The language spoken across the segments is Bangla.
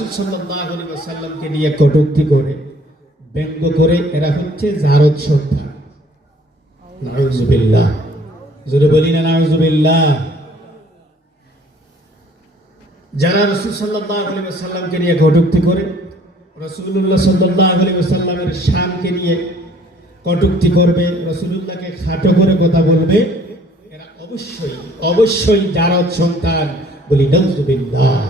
রাসূল সাল্লাল্লাহু আলাইহি ওয়াসাল্লামকে নিয়ে কটূক্তি করে, ব্যঙ্গ করে, এরা হচ্ছে জারদ সন্তান। নাউযুবিল্লাহ, জোরে বলি না নাউযুবিল্লাহ। যারা রাসূল সাল্লাল্লাহু আলাইহি ওয়াসাল্লামকে নিয়ে কটূক্তি করে, রাসূলুল্লাহ সাল্লাল্লাহু আলাইহি ওয়াসাল্লামের শানকে নিয়ে কটূক্তি করবে, রাসূলুল্লাহকে খাটো করে কথা বলবে, এরা অবশ্যই অবশ্যই জারদ সন্তান, বলি নাউযুবিল্লাহ।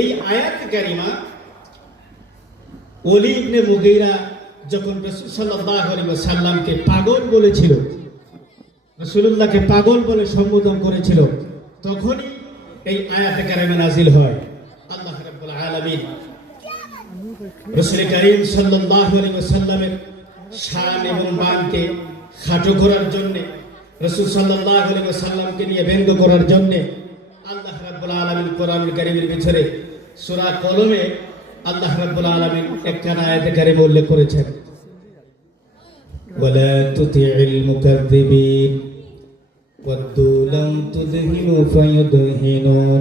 এই আয়াত কারিমা ওলীদ ইবনে মুগীরা যখন রাসূল সাল্লাল্লাহু আলাইহি ওয়াসাল্লামকে পাগল বলেছিল, রাসূলুল্লাহকে পাগল বলে সম্বোধন করেছিল, তখনই এই আয়াত কারিমা নাযিল হয়। আল্লাহ রাব্বুল আলামিন রাসূল কারীম সাল্লাল্লাহু আলাইহি ওয়াসাল্লামের শান এবং মানকে খাটো করার জন্য, রাসূল সাল্লাল্লাহু আলাইহি ওয়াসাল্লামকে নিয়ে ব্যঙ্গ করার জন্য আল্লাহ রাব্বুল আলামিন কোরআনুল কারীমের ভিতরে সূরা কলমে আল্লাহ রাব্বুল আলামিন একখানা আয়াতে কারিমা উল্লেখ করেছেন, ওয়ালা তুতি'ল মুকাযযিবিন ওয়াদ্দু লাউ তুদহিনু ফায়ুদহিনুন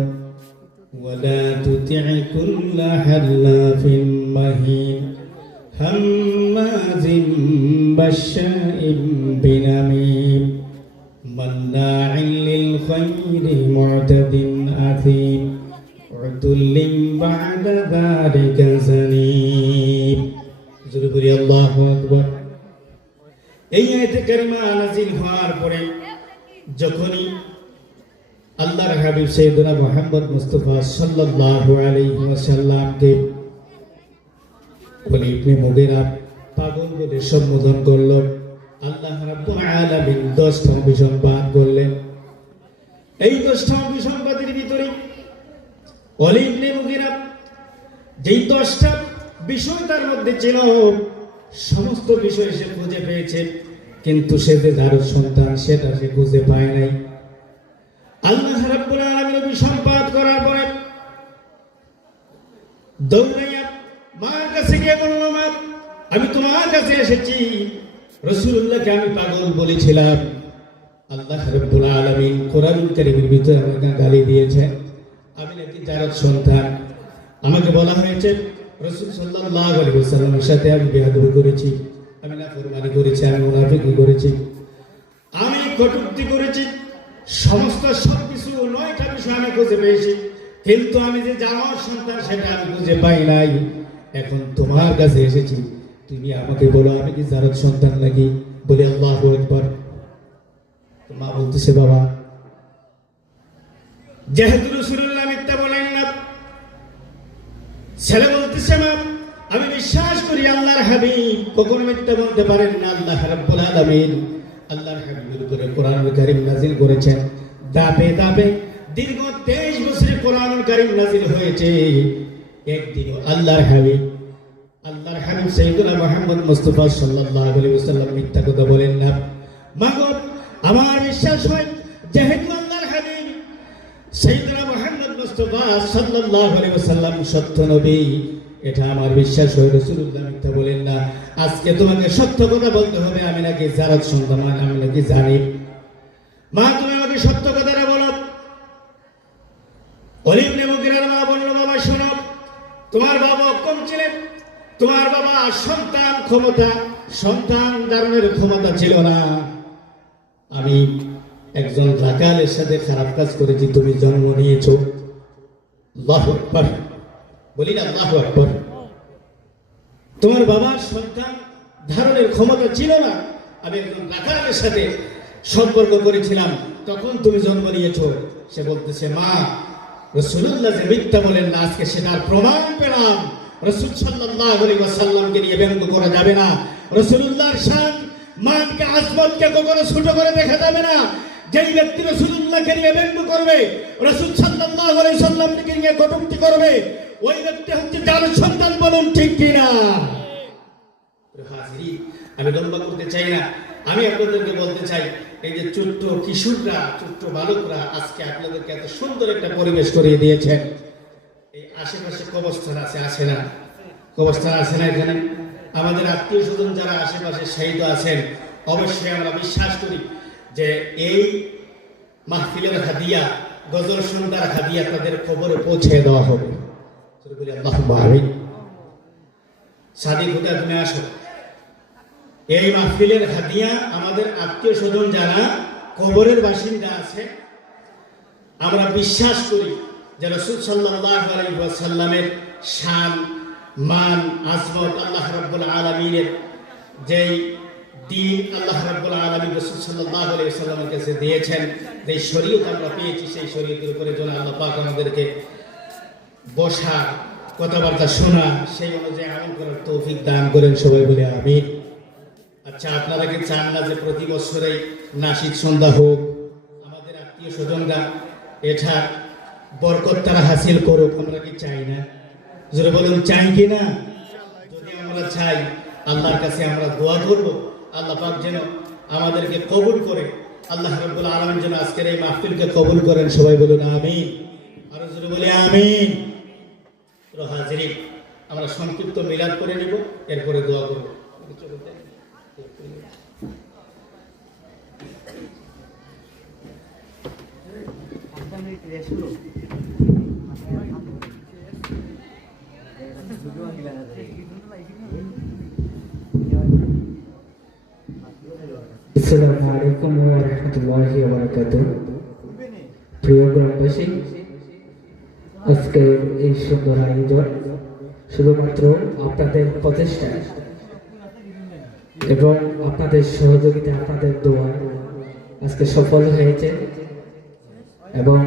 ওয়ালা তুতি' কুল্লা হাল্লাফিন মাহিন হাম্মাযিন বাশশাইন বিনামিম মান্না'ইন লিল খায়রি মু'তাদিন আথীম উতুল্লিন বা'দা যালিকা যানিম। জোরে বলি আল্লাহু আকবার। এই আয়াতে কারিমা নাযিল হওয়ার পরে যখনই আল্লাহর হাবিব সাইয়েদনা মুহাম্মদ মুস্তাফা সাল্লাল্লাহু আলাইহি ওয়াসাল্লামকে ওলীদ ইবনে মুগীরা পাগল বলে সম্বোধন করল, আল্লাহ রাব্বুল আলামিন 10টা অভিসংবাদ করলেন। এই 10টা অভিসংবাদের ভিতরে ওলীদ ইবনে মুগীরা যেই 10টা বিষয় তার মধ্যে ছিল, সমস্ত বিষয় সে খুঁজে পেয়েছে, কিন্তু সে যে জারদ সন্তান সেটা সে খুঁজে পায় নাই। আল্লাহ রাব্বুল আলামিন অভিসংবাদ করার পরে দৌড়াইয়া মার কাছে গিয়ে বলল, মা, আমি তোমার কাছে এসেছি, রাসূলুল্লাহকে আমি পাগল বলেছিলাম। আল্লাহ রাব্বুল আলামিন কোরআনুল কারীমের ভিতরে আমাকে গালি দিয়েছেন, আমি নাকি জারদ সন্তান। আমাকে বলা হয়েছে রাসূল সাল্লাল্লাহু আলাইহি ওয়াসাল্লামের সাথে আমি বেয়াদবি করেছি, আমি নাফরমানি করেছি, আমি মুনাফিকি করেছি, আমি কটূক্তি করেছি, সমস্ত সবকিছু 9টা বিষয় আমি খুঁজে পেয়েছি, কিন্তু আমি যে জারদ সন্তান সেটা আমি খুঁজে পাই নাই। এখন তোমার কাছে এসেছি, তুমি আমাকে বলো আমি কি জারদ সন্তান নাকি? বলে আল্লাহু আকবার। মা বলতেছে, বাবা, যেহেতু রাসূলুল্লাহ মিথ্যা বলেন না, ছেলে বলতেছে, মা, আমি বিশ্বাস করি আল্লাহর হাবিব কখনো মিথ্যা বলতে পারেন না। আল্লাহ রাব্বুল আলামিন আল্লাহর হাবিবের উপরে কোরআনুল কারীম নাযিল করেছেন, ধাপে ধাপে দীর্ঘ 23 বছরে কোরআনুল কারীম নাযিল হয়েছে। একদিন আল্লাহর হাবিব সাইয়েদুনা মুহাম্মদ মুস্তাফা সাল্লাল্লাহু আলাইহি ওয়াসাল্লাম মিথ্যা কথা বলেন না। মাগো, আমার বিশ্বাস হয় যেহেতু আল্লাহর হাবিব সাইয়েদুনা মুহাম্মদ মুস্তাফা সাল্লাল্লাহু আলাইহি ওয়াসাল্লাম সত্য নবী, এটা আমার বিশ্বাস হয় রাসূলুল্লাহ মিথ্যা বলেন না। আজকে তোমাকে সত্য কথা বলতে হবে, আমি নাকি জারদ সন্তান, আমি নাকি জানি। মা, তুমি আমাকে সত্য কথাটা বলো। ওলীদ ইবনে মুগীরার মা বলল, বাবা শোনো, তোমার বাবা অক্ষম ছিলেন, তোমার বাবা সন্তান ধারণের ক্ষমতা ছিল না। আমি একজন রাখালের সাথে খারাপ কাজ করেছি, তুমি জন্ম নিয়েছো। আল্লাহু আকবার, বলি না আল্লাহু আকবার। তোমার বাবার সন্তান ধারণের ক্ষমতা ছিল না, আমি একজন রাখালের সাথে সম্পর্ক করেছিলাম, তখন তুমি জন্ম নিয়েছো। সে বলতেছে, মা, রাসূলুল্লাহ যে মিথ্যা বলেন না, আজকে সেটার প্রমাণ পেলাম। রাসূল সাল্লাল্লাহু আলাইহি ওয়াসাল্লামকে নিয়ে ব্যঙ্গ করা যাবে না, রাসূলুল্লাহর শান মানকে আজমতকে কখনো ছোট করে দেখা যাবে না। যেই ব্যক্তি রাসূলুল্লাহকে নিয়ে ব্যঙ্গ করবে, রাসূল সাল্লাল্লাহু আলাইহি ওয়াসাল্লামকে নিয়ে কটূক্তি করবে, ওই ব্যক্তি হচ্ছে জারদ সন্তান। বলুন ঠিক কিনা? হাজির, আমি লম্বা করতে চাই না, আমি আপনাদেরকে বলতে চাই, এই যে ছোট্ট কিশোররা, ছোট্ট বালকরা আজকে আপনাদেরকে এত সুন্দর একটা পরিবেশ করিয়ে দিয়েছেন। এই আশেপাশে কবরস্থান আছে, আসে না? কবরস্থান আছে না এখানে? আমাদের আত্মীয় স্বজন যারা আশেপাশে শহীদ আছেন, অবশ্যই আমরা বিশ্বাস করি যে এই মাহফিলের হাদিয়া, গজল সন্ধ্যার হাদিয়া তাদের কবরে পৌঁছে দেওয়া হবে। বলি আল্লাহুম্মা আমিন। সাদিক হুদা তুমি আসো। এই মাহফিলের হাদিয়া আমাদের আত্মীয় স্বজন যারা কবরের বাসিন্দা আছে, আমরা বিশ্বাস করি যে রাসূল সাল্লাল্লাহু আলাইহি ওয়াসাল্লামের শান, মান, আজমত, আল্লাহ রাব্বুল আলামিনের যেই দিন আল্লাহ রাব্বুল আলামিন রাসূল সাল্লাল্লাহু আলাইহি ওয়াসাল্লামের কাছে দিয়েছেন, যে শরীয়ত আমরা পেয়েছি, সেই শরীয়তের উপরে যেন আল্লাহ পাক আমাদেরকে বসা, কথাবার্তা শোনা, সেই অনুযায়ী আমল করার তৌফিক দান করেন, সবাই বলে আমিন। আচ্ছা, আপনারা কি চান না যে প্রতি বছরে নাশিদ সন্ধ্যা হোক, আমাদের আত্মীয় স্বজনরা এটা বরকত তারা হাসিল করুক? আমরা কি চাই না? জোরে বলুন, চাই কি না? যদি আমরা চাই, আল্লাহর কাছে আমরা দোয়া করব, আল্লাহ পাক যেন আমাদেরকে কবুল করে, আল্লাহ রাব্বুল আলামিন যেন আজকের এই মাহফিলকে কবুল করেন, সবাই বলুন আমিন। আর জোরে বলি আমিন। তো হাজিরিন, আমরা সংক্ষিপ্ত মিলাদ করে নিব, এরপরে দোয়া করব। আসসালামু আলাইকুম ওয়া রাহমাতুল্লাহি ওয়া বারাকাতুহু। প্রিয় গ্রামবাসী, আজকের এই সুন্দর আয়োজন শুধুমাত্র আপনাদের প্রচেষ্টা এবং আপনাদের সহযোগিতা, আপনাদের দোয়া আজকে সফল হয়েছে। এবং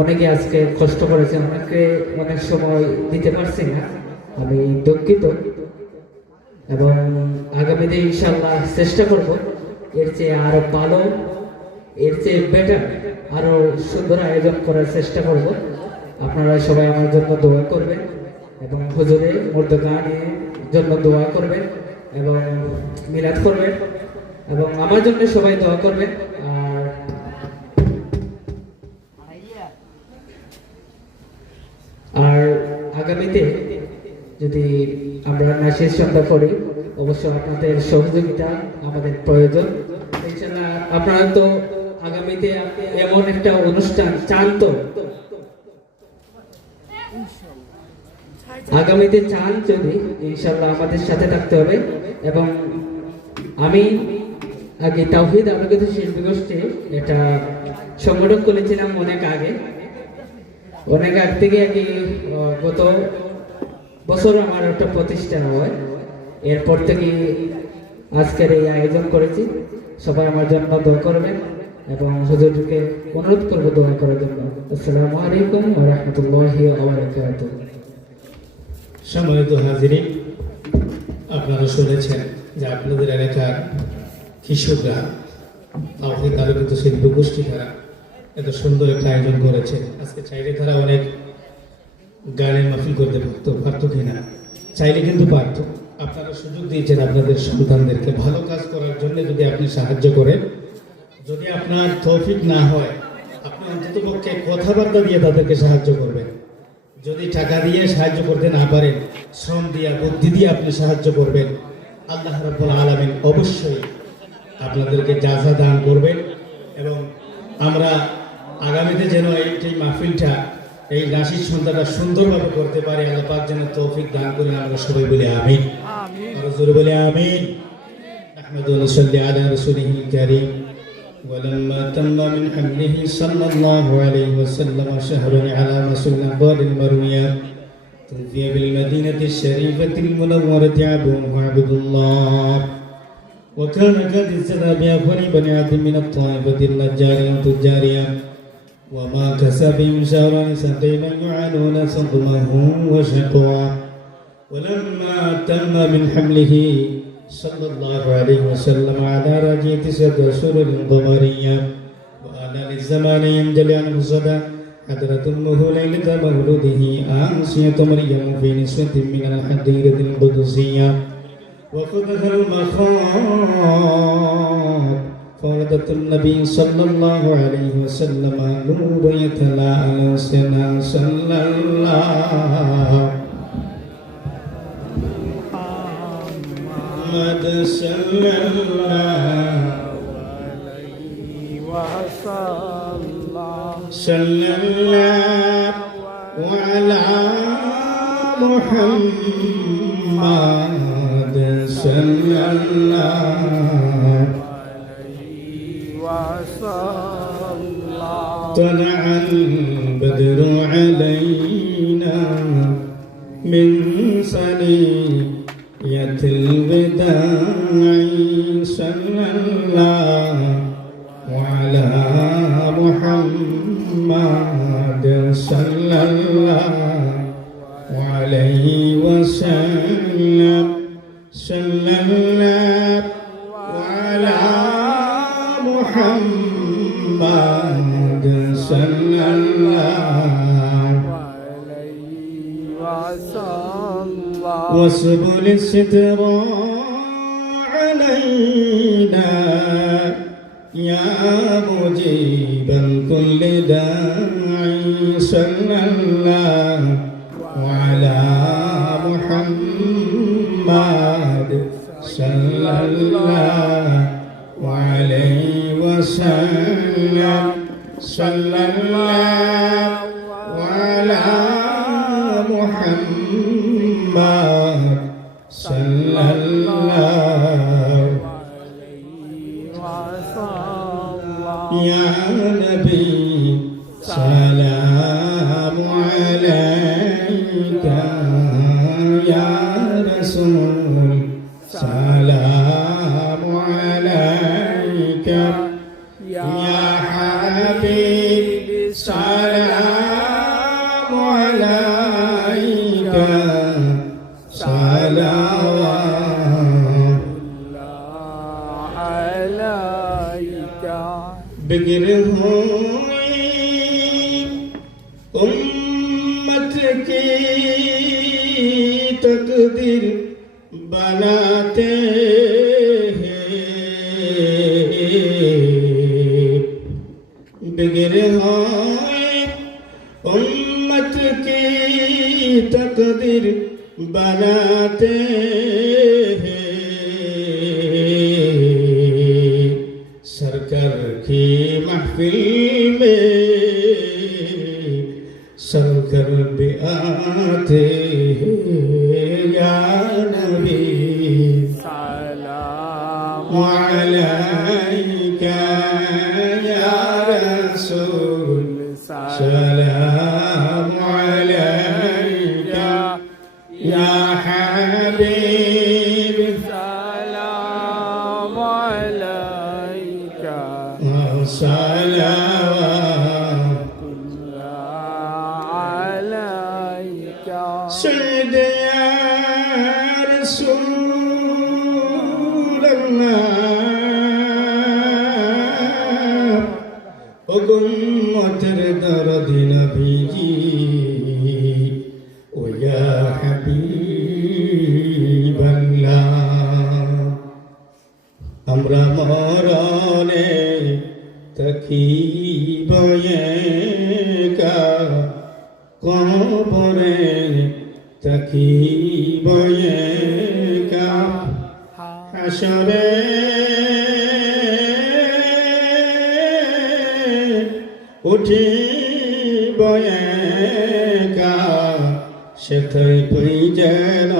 অনেকে আজকে কষ্ট করেছে, অনেকে অনেক সময় দিতে পারছি না, আমি দুঃখিত। এবং আগামীতে ইনশাআল্লাহ চেষ্টা করব এর চেয়ে আরো ভালো, এর চেয়ে বেটার, আরো সুন্দর আয়োজন করার চেষ্টা করব। আপনারা সবাই আমার জন্য দোয়া করবেন এবং হুজুরের মর্যাদার জন্য দোয়া করবেন এবং মিলাদ করবেন এবং আমার জন্য সবাই দোয়া করবেন। আর আগামীতে যদি আমরা নাশিদ সন্ধ্যা করি, অবশ্য আপনাদের সহযোগিতা আমাদের প্রয়োজন। ইনশাআল্লাহ আপনারা তো আগামীতে এমন একটা অনুষ্ঠান চান, তো আগামীতে চান যদি, ইনশাআল্লাহ আমাদের সাথে থাকতে হবে। এবং আমি আগে তাওহীদ আলোকিত শিল্পী গোষ্ঠী এটা সংগঠন করেছিলাম অনেক আগে থেকে। গত বছর আমার একটা প্রতিষ্ঠা হয়, এরপর থেকে আজকের এই আয়োজন করেছি। সবাই আমার জন্য দোয়া করবেন এবং হুজুরকে অনুরোধ করবো দোয়া করার জন্য। আসসালামু আলাইকুম ওয়া রাহমাতুল্লাহি ওয়া বারাকাতুহু। সম্মানিত হাজিরিন, আপনারা শুনেছেন যে আপনাদের এলাকার কৃষকরা তাওহীদ আলোকিত শিল্পী গোষ্ঠী দ্বারা এত সুন্দর একটা আয়োজন করেছে। আজকে চাইলে তারা অনেক গানের মাহফিল করতে পারতো কিনা? চাইলে কিন্তু পারতো। আপনারা সুযোগ দিয়েছেন আপনাদের সন্তানদেরকে ভালো কাজ করার জন্য। যদি আপনি সাহায্য করেন, যদি আপনার তৌফিক না হয়, আপনি অন্তত পক্ষে কথাবার্তা দিয়ে তাদেরকে সাহায্য করবেন। যদি টাকা দিয়ে সাহায্য করতে না পারেন, শ্রম দিয়া, বুদ্ধি দিয়ে আপনি সাহায্য করবেন। আল্লাহ রাব্বুল আলামিন অবশ্যই আপনাদেরকে জাযা দান করবেন। এবং আমরা আগামীতে যেন এই মাহফিলটা, এই নাশিদ সন্ধ্যাটা সুন্দরভাবে করতে পারি, আল্লাহ পাক যেন তৌফিক দান করেন। আমরা সবাই বলি আমিন। আর জোরে বলি আমিন। আহমদু সাল্লি আলা রাসূলিহিল কারীম। ولما تم من حمله صلى الله عليه وسلم شهر على مسؤول الأنبار المروية توفي بالمدينة الشريفة المنورة عبد الله، وكان قد استدعى بأخبار بني عبد من الطائفة النجارية التجارية، وما كسبهم شهرا سنتين يعانون صدمه وشقواه. ولما تم من حمله صلى الله عليه وسلم على راجية سد سرر قمرية، وآن للزمان ينجلي عنه صدى حضرت أمه ليلة مولوده آسية مريم في نسوة من الحديرة القدسية، وخذها المخاض فولدت النبي صلى الله عليه وسلم نور يتلاءى سنا صلى الله محمد صلى الله عليه وسلم صلى الله على محمد صلى الله طلع البدر علينا من ثنية الوداع صلى الله على محمد صلى الله عليه وسلم صلى الله على محمد صلى الله وسبل الستر علينا يا مجيبا كل داعي صلى الله على محمد صلى الله عليه وسلم صلى الله على محمد صلى الله يا نبي سلام عليك يا رسول سلام عليك يا حبيب سلام عليك صلوات बिगड़ हुई उम्मत की तकदीर बनाते हैं बिगड़ हुई उम्मत की तकदीर बनाते हैं सरकार की महफिल में सरकार भी आते हैं या नबी सलाम अलैका या रसूल सलाम अलैका या हबीब सलाम अलैका صلوات अलैका سيد يا رسول الله وقمت درد نبيجي ويا حبيب الله আমরা মরণে থাকিব একা কবরে থাকিব একা হাসরে উঠিব একা সেথায় তুই যেন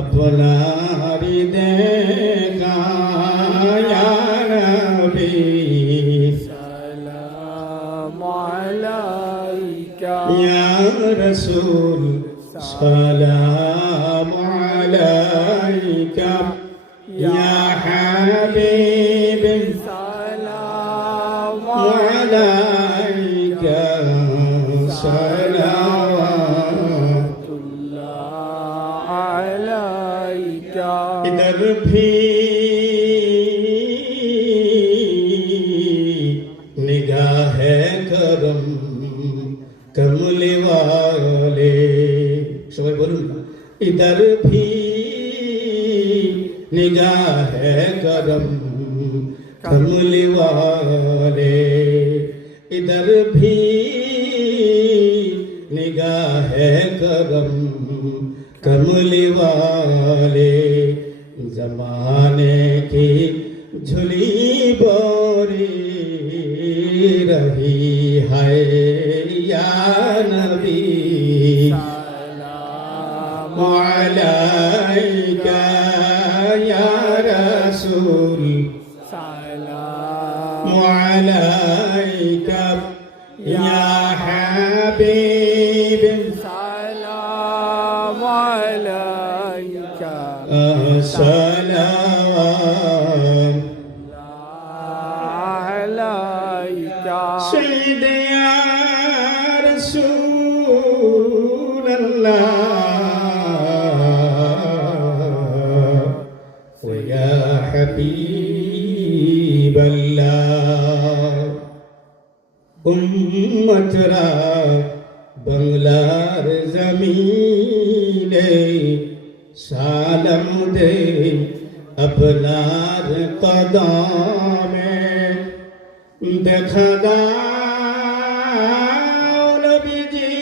আপনারি দেখা ইয়া নবী सलाम अलैका ইয়া রাসূল সালাম আলাইকা ইয়া হাবিব सलाम আলাইকা সালাওয়াত अलैका इधर भी निगाह है करम कमले वाले सबाई बोलूं इधर भी निगाह है करम कमले वाले इधर भी निगाह है करम कमले वाले जमाने की झुली बोरी रही है या नबी আলাইকা ইয়া রাসূল سلام আলাইকা ইয়া হাবিব سلام عليك সালাম عليك سيدي يا رسول الله ويا حبيب الله উম্মতরা বাংলার জমিনে সালাম দে আপনার কদমে দেখা দাও নবীজি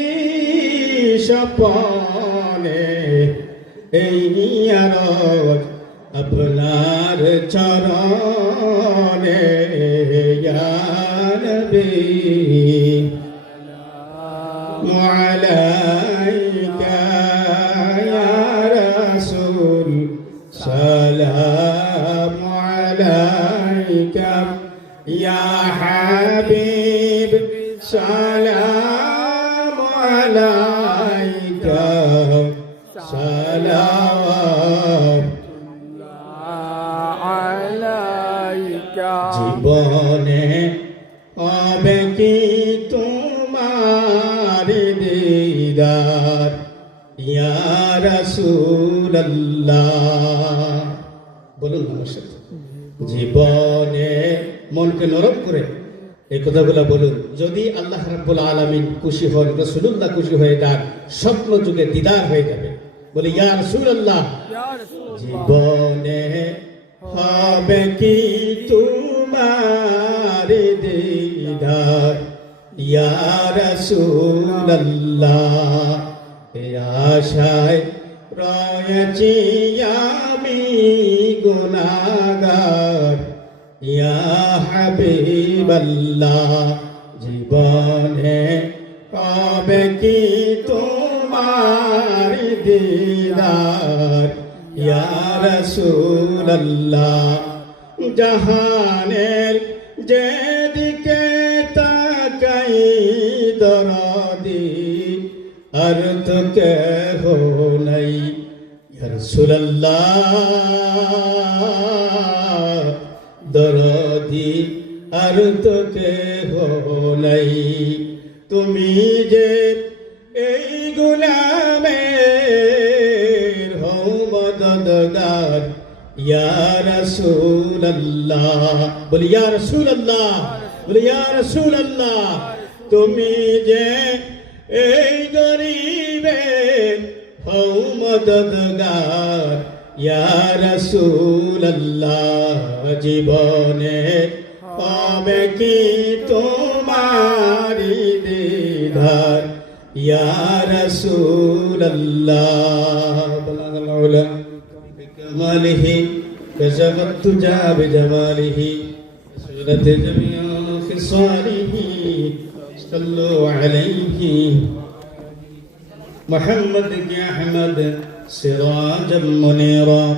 স্বপনে এই আরজ আপনার চরণে ইয়া নবী وعليك يا رسول سلام عليك يا حبيب سلام عليك سلام عليك জীবনে হবে কি তোমার দিদার ইয়া রাসূলুল্লাহ বলুন আমার সাথে জীবনে মনকে নরম করে এই কথাগুলো বলুন যদি আল্লাহ রাব্বুল আলামিন খুশি হন রাসূলুল্লাহ খুশি হয়ে তার স্বপ্ন যুগে দিদার হয়ে যাবে বলে ইয়া রাসূলুল্লাহ يا رسول الله জীবনে হবে কি তোমার দিদার ইয়া রাসূলুল্লাহ এই আশায় রয়েছি আমি গুনাহগার ইয়া হাবিবাল্লাহ জীবনে হবে কি তোমার দিদার ইয়া রাসূলুল্লাহ জাহানের যেদিকে তাকাই দরদি আর তো কেহ নাই ইয়া রাসূলুল্লাহ দরদি আর তো কেহ নাই তুমি যে এই গোলামের হও মদদগার ইয়া রাসূলুল্লাহ বলি ইয়া রাসূলুল্লাহ বলি ইয়া রাসূলুল্লাহ তুমি যে এই গরিবের হও মদদগার ইয়া রাসূলুল্লাহ জীবনে হবে কি তোমারি দিদার ইয়া রাসূলুল্লাহ বলাগাল উলা বিকামালিহি কাশাফাত তুজা বিজামালিহি সুরাত জামিয়া খিসালিহি সাল্লু আলাইহি محمد يا أحمد سراجا منيرا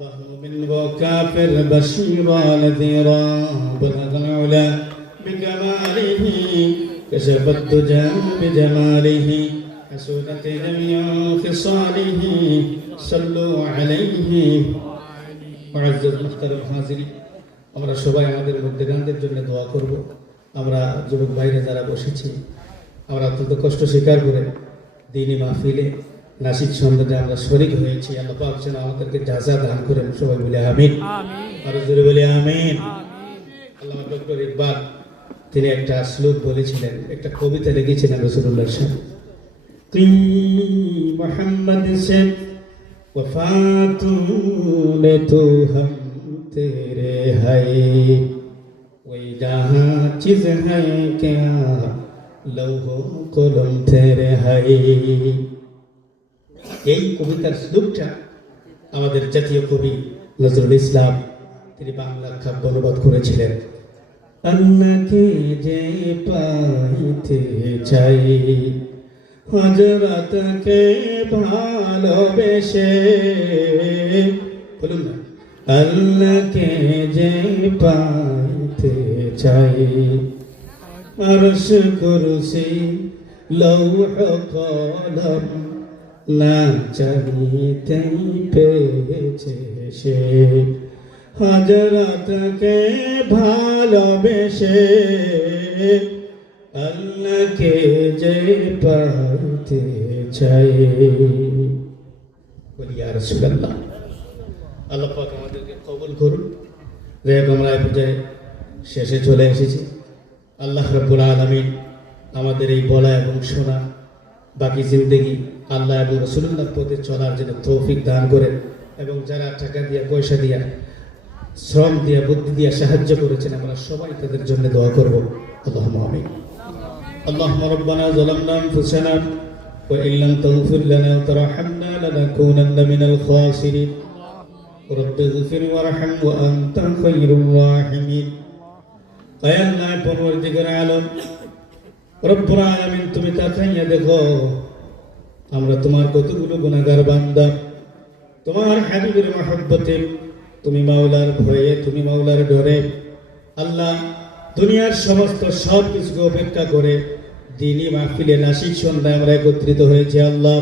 ضهر وكافر بشيرا نذيرا بلغ العلا بكماله كشف الدجى بجماله حسنت جميع خصاله صلوا عليه معزز محترم حاضرين আমরা সবাই আমাদের মুক্তিগানদের জন্য দোয়া করব আমরা যুবক ভাইরা যারা বসেছি আমরা অত্যন্ত কষ্ট স্বীকার করে দিনী মাহফিলে নাসিক সন্ধ্যাতে আমরা শরীক হয়েছি আল্লাহ পাক যেন আমাদেরকে জাযা দান করেন সবাই বলে আমিন আর জোরে বলে আমিন আল্লামা ডক্টর ইকবাল তিনি একটা শ্লোক বলেছিলেন একটা কবিতা লিখেছিলেন রাসূলুল্লাহ সাল্লাল্লাহু আলাইহি ওয়াসাল্লাম কি মুহাম্মদ সে वफा तूने तो हम तेरे है वही जहाँ चीज है क्या लौहो कलम तेरे है এই কবিতার শ্লোকটা আমাদের জাতীয় কবি নজরুল ইসলাম তিনি বাংলা কাব্য অনুবাদ করেছিলেন আল্লাহকে যে পাইতে চাই হযরতকে ভালোবেসে বলুন না আল্লাহকে যে পাইতে চাই আরশ কুরসি লৌহ কলম না চাইতেই পেয়েছে সে হযরতকে ভালোবেসে আল্লাহকে যে পাইতে চাই বলি ইয়া রাসূলুল্লাহ আল্লাহ পাক আমাদেরকে কবুল করুন। দেখ আমরা এই পর্যায়ে শেষে চলে এসেছি। আল্লাহ রাব্বুল আলামিন আমাদের এই বলা এবং শোনা বাকি জিন্দেগি আল্লাহ এবং রাসূলুল্লাহর পথে চলার জন্য তৌফিক দান করেন এবং যারা টাকা দিয়া পয়সা দিয়া শ্রম দিয়া বুদ্ধি দিয়া সাহায্য করেছেন আমরা সবাই তাদের জন্য দোয়া করব। আল্লাহুম্মা আমিন। আল্লাহুম্মা রাব্বানা যালামনা আনফুসানা ওয়া ইন লাম তাগফির লানা ওয়া তারহামনা লানাকুনান্না মিনাল খাসিরিন রব্বি ইগফির ওয়ারহাম ওয়া আনতা খায়রুর রাহিমিন। আয় আল্লাহ পরওয়ারদিগার আলম রব্বুল আলামিন তুমি তাকাইয়া দেখো আমরা তোমার কতগুলো গুনাহগার বান্দা তোমার হাবিবের মহব্বতে তুমি মাওলার ভয়ে তুমি মাওলার ডরে আল্লাহ দুনিয়ার সমস্ত সব কিছুকে উপেক্ষা করে দ্বীনি মাহফিলে নাসিক সন্ধ্যায় আমরা একত্রিত হয়েছি। আল্লাহ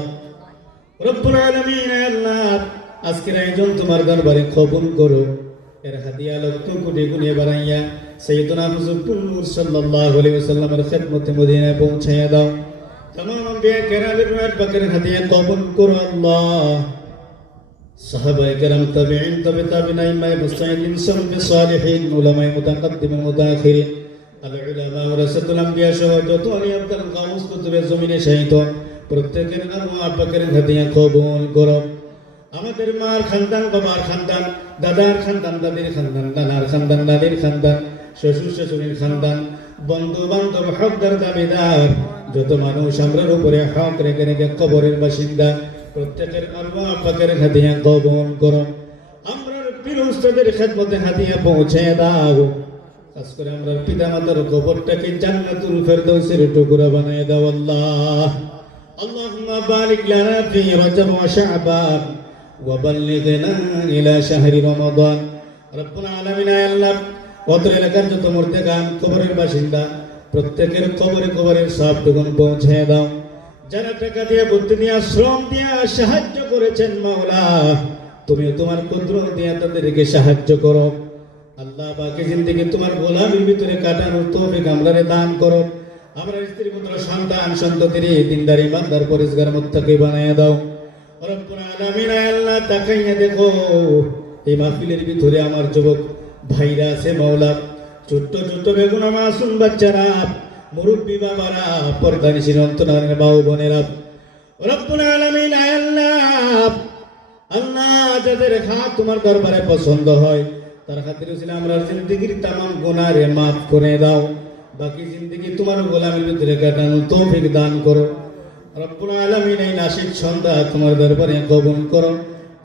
রব্বুল আলামিন আল্লাহ আজকের আয়োজন তোমার দরবারে কবুল করো। এর হাদিয়া লক্ষ কোটি গুণে বাড়াইয়া সাইয়্যিদুনা হুজুর নূর সাল্লাল্লাহু আলাইহি ওয়াসাল্লামের খিদমতে মদিনায় পৌঁছায়া দাও। तमाम अंबिया किरामेर बकर हदिया कबूल करो अल्लाह। साहबाए किराम ताबिईन तबे ताबिईन इमाम मुस्तहिदीन सलफ़े सालिहीन उलमाए मुतक़द्दिमीन मुताखिरीन अल उलमा वरसातुल अंबिया सह যত নিয়ন্ত্রণ কাউস কুতুবে জমিনে শাহিদ প্রত্যেকের আরওয়াহ পাকের হাদিয়া কবুল করো। আমাদের মার খানদান বাবার খানদান দাদার খানদান দাদির খানদান নানার খানদান নানির খানদান শ্বশুর শাশুড়ির খানদান বন্ধু বান্ধব হকদার দাবিদার যত মানুষ আমরার উপরে হক রেখে রেখে কবরের বাসিন্দা প্রত্যেকের আরওয়াহ পাকের হাদিয়া কবুল করো। আমরার পীর উস্তাদের খিদমতে হাদিয়া পৌঁছে দাও। খাস করে আমরার পিতামাতার কবরটাকে জান্নাতুল ফেরদৌসের টুকরা বানিয়ে দাও আল্লাহ। আল্লাহুম্মা বারিক লানা ফি রজব ওয়া শাবান ওয়া বাল্লিগনা ইলা শাহরি রমাদান। রব্বুল আলামিন আল্লাহ অত্র এলাকার যত মুর্দেগান কবরের বাসিন্দা প্রত্যেকের কবরে কবরের সব দুগুণ পৌঁছে দাও। যারা টাকা দিয়ে বুদ্ধি দিয়ে শ্রম দিয়ে সাহায্য করেছেন মাওলা তুমি তোমার কুদরত দিয়ে তাদেরকে সাহায্য করো আল্লাহ। বাকি জিন্দেগি তোমার গোলামির ভিতরে কাটানোর তৌফিক আমরারে দান করো। আমরা স্ত্রী পুত্র সন্তান সন্ততির দিনদার ইমানদার পরিষ্কার মুত্তাকি বানায় দাও। রব্বুল আলামিন আল্লাহ তাকাইয়া দেখো এই মাহফিলের ভিতরে আমার যুবক ভাইরা আছে মাওলা ছোট্ট ছোট্ট বেগুনা মাসুম বাচ্চারা মুরব্বী বাবারা পর্দানিশীল অন্তরালের মা ও বোনেরা রব্বুল আলামিন আল্লাহ আল্লাহ যাদের হাত তোমার দরবারে পছন্দ হয় তার খাতির উসিলা আমরার জিন্দেগির तमाम গুনাহরে maaf করে দাও। বাকি জিন্দেগি তোমার গোলামির ভিতরে কাটানোর তৌফিক দান করো। রব্বুল আলামিন এই নাসিক সন্ধ্যা তোমার দরবারে কবুল করো।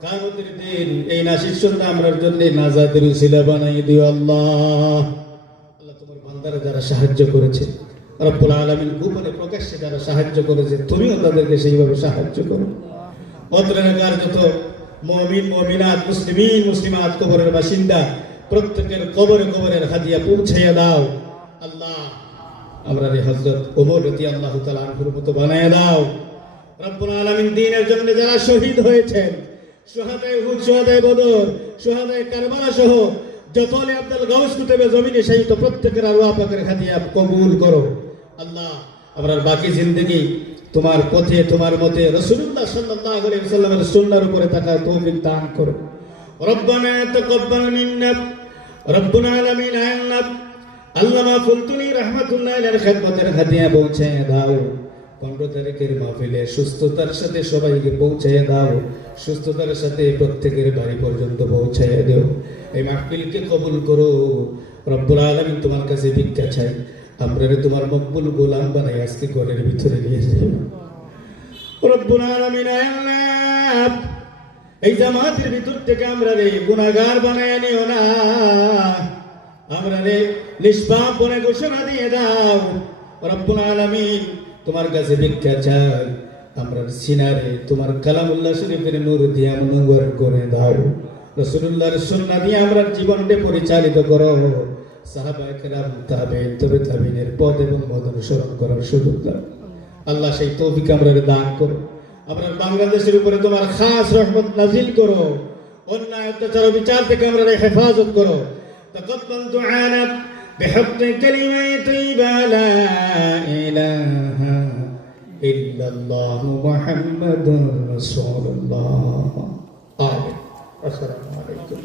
কিয়ামতের দিন এই নাসিক সন্ধ্যা আমরার জন্য নাজাতের উসিলা বানাই দিও আল্লাহ। আল্লাহ তোমার বান্দারা যারা সাহায্য করেছে রব্বুল আলামিন গোপনে প্রকাশ্যে যারা সাহায্য করেছে তুমিও তাদেরকে সেইভাবে সাহায্য করো। অত্র এলাকার যত মুমিন মুমিনাত মুসলিমিন মুসলিমাত কবরের বাসিন্দা প্রত্যেকের কবরে কবরের হাদিয়া পৌঁছাইয়া দাও আল্লাহ। আমরা হযরত ওমর রাদিয়াল্লাহু তাআলা আনহুর মতো বানায়া দাও। রব্বুল আলামিন দ্বীনের জন্য যারা শহীদ হয়েছেন শুহাদায়ে উহুদ শুহাদায়ে বদর শুহাদায়ে কারবালা সহ যত আলে আব্দুল গাউস কুতুবে জমিনে শহীদ প্রত্যেকের আরওয়াহ পাকের হাদিয়া কবুল করো আল্লাহ। আমরা বাকি জিন্দেগি তোমার পথে তোমার মতে রাসূলুল্লাহ সাল্লাল্লাহু আলাইহি ওয়াসাল্লামের সুন্নাহর উপরে থাকার তৌফিক দান করো। রব্বানা তাকাব্বাল মিন্না রব্বুল আলামিন আল্লামা ফুলতুনি রাহমাতুল্লাহ আলাইহির খিদমতের হাদিয়া পৌঁছে দাও। 15 তারিখের মাহফিলে সুস্থতার সাথে সবাইকে পৌঁছে দাও। সুস্থতার সাথে প্রত্যেকের বাড়ি পর্যন্ত পৌঁছে দাও। এই মাহফিলকে কবুল করো রব্বুল আলামিন। তোমার কাছে ভিক্ষা চাই আমরারে তোমার মকবুল গোলাম বানাই আজকে ঘরের ভিতরে নিয়ে যাও রব্বুল আলামিন। আল্লাহ এই জামাতের ভিতর থেকে আমরারে গুনাহগার বানায় নিও না। আমরারে নিষ্পাপ বলে ঘোষণা দিয়ে দাও রব্বুল আলামিন। তোমার কাছে ভিক্ষা চাই, আমরা সিনারে তোমার কালামুল্লাহ শরীফের নূর দিয়ে মুনওয়ার করে দাও। রাসূলুল্লাহর সুন্নাহ দিয়ে আমরা জীবনকে পরিচালিত করো। সাহাবায়ে কেরাম, তাবেঈন, তবে তাবেঈনের পথ এবং মত অনুসরণ করার সুযোগ দাও। আল্লাহ সেই তৌফিক আমরা দান করো। আমরা বাংলাদেশের উপরে তোমার খাস রহমত নাজিল করো। অন্যায় অত্যাচার বিচার থেকে আমরা হেফাজত করো। তাকাব্বাল দুআনা বিহাক্কি কালিমাতি তাইয়্যিবা লা ইলাহা ইল্লাল্লাহু মুহাম্মাদুর রাসূলুল্লাহ। আমিন। আসসালামু আলাইকুম।